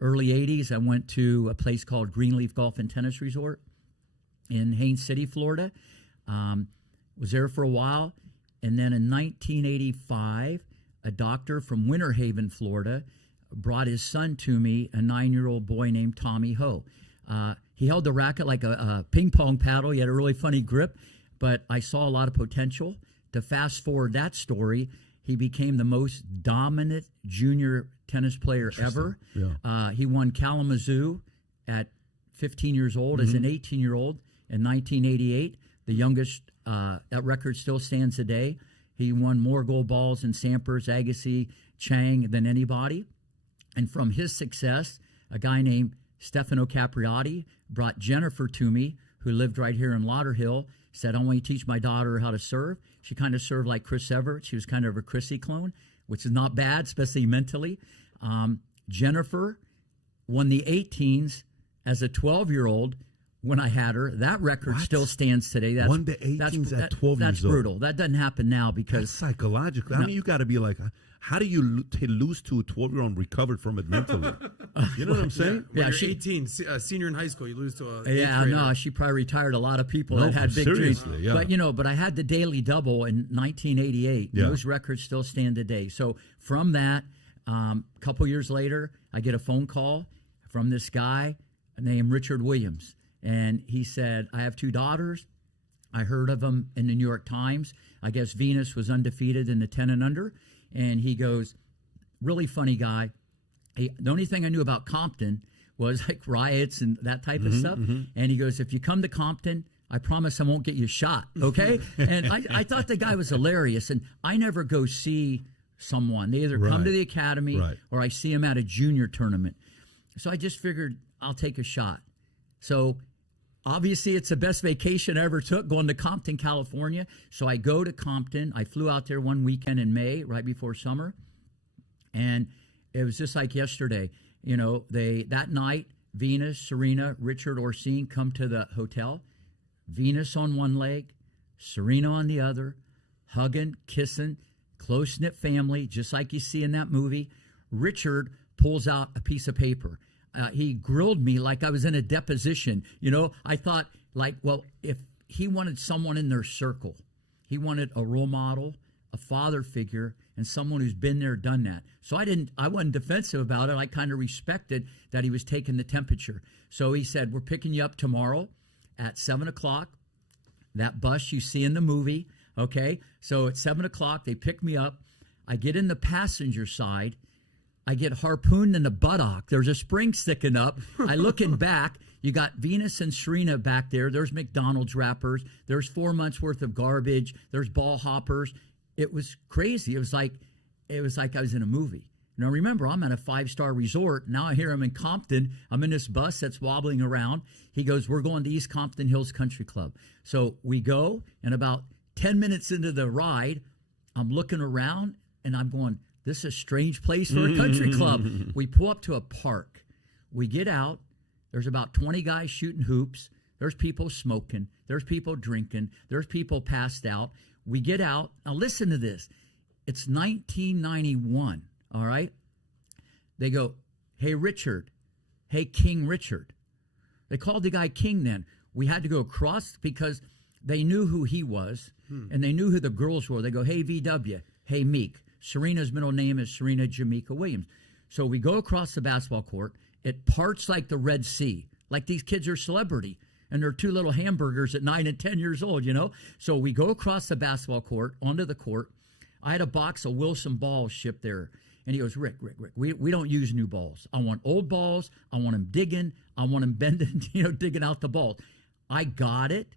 early 80s, I went to a place called Greenleaf Golf and Tennis Resort in Haines City, Florida. Was there for a while. And then in 1985, a doctor from Winter Haven, Florida, brought his son to me, a 9-year-old boy named Tommy Ho. He held the racket like a ping pong paddle. He had a really funny grip, but I saw a lot of potential. To fast forward that story, he became the most dominant junior tennis player ever. Yeah. He won Kalamazoo at 15 years old as an 18-year-old in 1988. The youngest, that record still stands today. He won more gold balls in Sampras, Agassi, Chang than anybody. And from his success, a guy named Stefano Capriati brought Jennifer to me, who lived right here in Lauderhill, said, I want you to teach my daughter how to serve. She kind of served like Chris Evert. She was kind of a Chrissy clone, which is not bad, especially mentally. Jennifer won the 18s as a 12-year-old when I had her. That record still stands today. Won the 18s at 12 years old. That's brutal. That doesn't happen now because... That's psychological. I mean, you got to be like, how do you lose to a 12-year-old and recover from it mentally? You know what I'm saying? When you're 18, senior in high school, you lose to a she probably retired a lot people that had big dreams. Yeah. But I had the daily double in 1988. Yeah. Those records still stand today. So from that, a couple years later, I get a phone call from this guy named Richard Williams. And he said, I have 2 daughters. I heard of them in the New York Times. I guess Venus was undefeated in the 10 and under. And he goes, really funny guy. The only thing I knew about Compton was like riots and that type of stuff. And he goes, if you come to Compton, I promise I won't get you shot, okay? And I thought the guy was hilarious. And I never go see someone. They either come to the academy or I see them at a junior tournament. So I just figured I'll take a shot. So obviously, it's the best vacation I ever took, going to Compton, California. So I go to Compton. I flew out there one weekend in May, right before summer. And it was just like yesterday. You know, that night, Venus, Serena, Richard, Orsine come to the hotel. Venus on one leg, Serena on the other, hugging, kissing, close-knit family, just like you see in that movie. Richard pulls out a piece of paper. He grilled me like I was in a deposition. You know, I thought, like, well, if he wanted someone in their circle, he wanted a role model, a father figure, and someone who's been there, done that. So I wasn't defensive about it. I kind of respected that he was taking the temperature. So he said, we're picking you up tomorrow at 7 o'clock. That bus you see in the movie, okay? So at 7 o'clock, they pick me up. I get in the passenger side. I get harpooned in the buttock. There's a spring sticking up. I look in back. You got Venus and Serena back there. There's McDonald's wrappers. There's 4 months worth of garbage. There's ball hoppers. It was crazy. It was like I was in a movie. Now remember, I'm at a 5-star resort. Now I hear I'm in Compton. I'm in this bus that's wobbling around. He goes, we're going to East Compton Hills Country Club. So we go, and about 10 minutes into the ride, I'm looking around, and I'm going, this is a strange place for a country club. We pull up to a park. We get out. There's about 20 guys shooting hoops. There's people smoking. There's people drinking. There's people passed out. We get out. Now listen to this. It's 1991, all right? They go, hey, Richard. Hey, King Richard. They called the guy King then. We had to go across because they knew who he was, and they knew who the girls were. They go, hey, VW. Hey, Meek. Serena's middle name is Serena Jamaica Williams. So we go across the basketball court. It parts like the Red Sea. Like these kids are celebrity. And they're 2 little hamburgers at 9 and 10 years old, you know. So we go across the basketball court, onto the court. I had a box of Wilson balls shipped there. And he goes, Rick, we don't use new balls. I want old balls. I want them digging. I want them bending, digging out the balls. I got it.